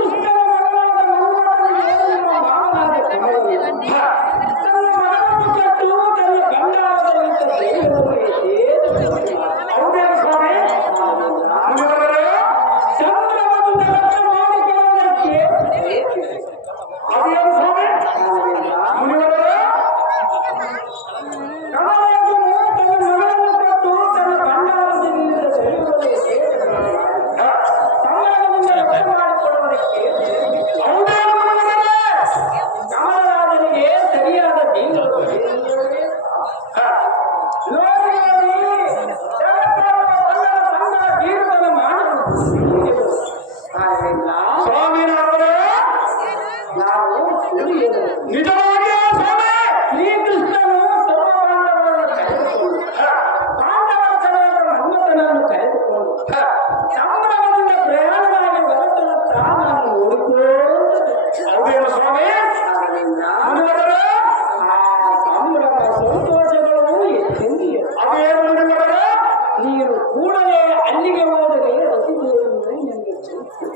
Oh,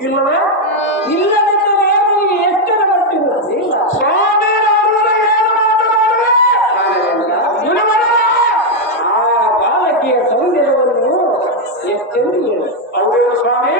ಇಲ್ಲವೇ? ಇಲ್ಲದಿದ್ದರೆ ನೀವು ಎಷ್ಟರ ಮಟ್ಟಿರುತ್ತೆ ಇಲ್ಲ. ಆ ಬಾಲಕಿಯ ಸೌಂದರ್ಯವನ್ನು ಎಷ್ಟೆಂದು ಹೇಳಿ. ಅವರು ಸ್ವಾಮಿ?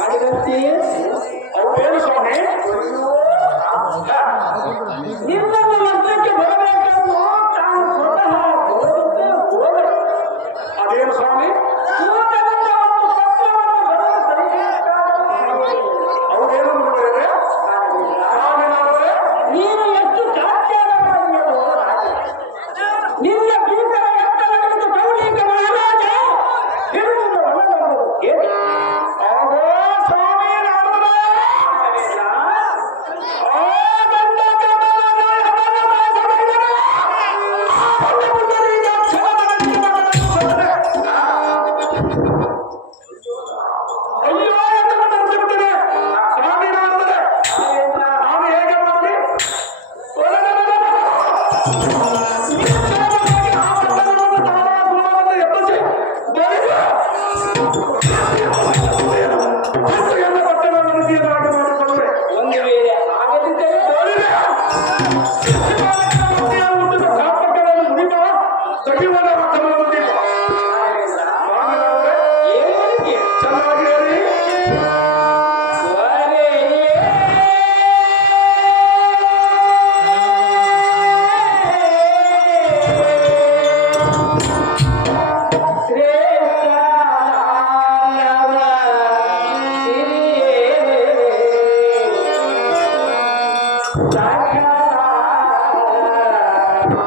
ಮಾಡಿದಂತೆಯೇ? ಅವೇನು ಸ್ವಾಮಿ? ನಿಮ್ಮ আল্লাহ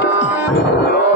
Oh.